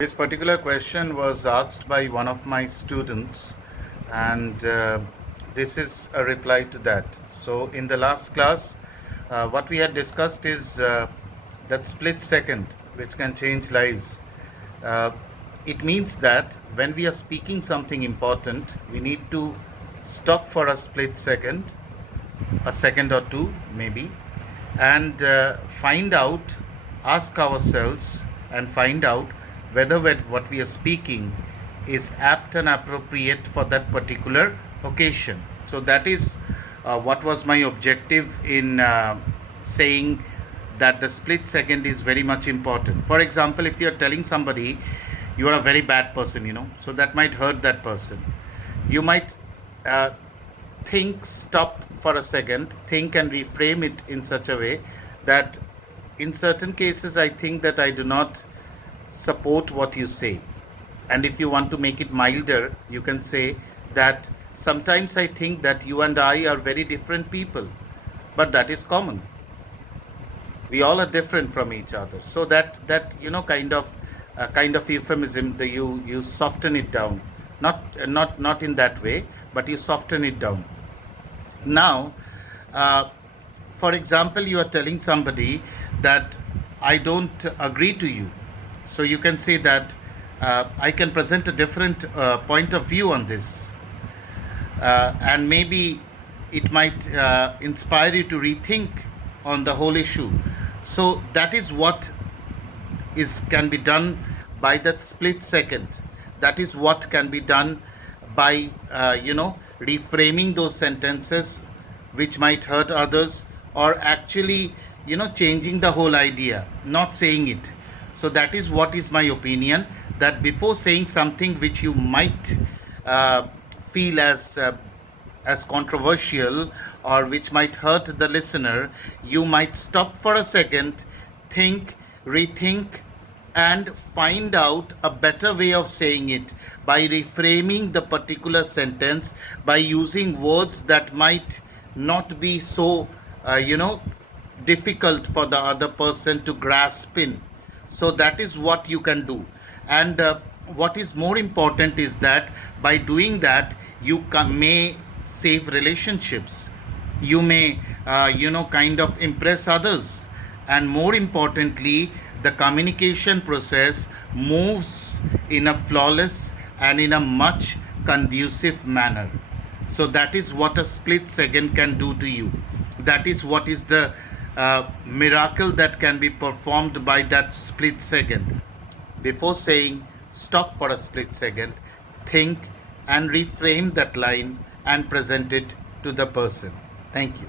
This particular question was asked by one of my students, and this is a reply to that. So, in the last class, what we had discussed is that split second, which can change lives. Uh, it means that when we are speaking something important, we need to stop for a second or two, maybe, and find out, ask ourselves, and find out whether what we are speaking is apt and appropriate for that particular occasion. So that is what was my objective in saying that the split second is very much important. For example, if you are telling somebody you are a very bad person, so that might hurt that person. You might uh, think, stop for a second, think and reframe it in such a way that in certain cases I think that I do not support what you say. And if you want to make it milder, you can say that sometimes I think that you and I are very different people, but that is common. We all are different from each other. So that kind of euphemism, that you soften it down, not in that way, but you soften it down. Now, uh, for example, you are telling somebody that I don't agree to you. So you can say that I can present a different point of view on this, and maybe it might inspire you to rethink on the whole issue. So that is what is can be done by that split second. That is what can be done by reframing those sentences which might hurt others, or actually changing the whole idea, not saying it. So that is what is my opinion, that before saying something which you might uh, feel as controversial, or which might hurt the listener, you might stop for a second, think, rethink, and find out a better way of saying it by reframing the particular sentence, by using words that might not be so difficult for the other person to grasp in. So that is what you can do. And what is more important is that by doing that, you may save relationships. You may kind of impress others, and more importantly, the communication process moves in a flawless and in a much conducive manner. So that is what a split second can do to you. That is what is the miracle that can be performed by that split second. Before saying, stop for a split second, think and reframe that line and present it to the person. Thank you.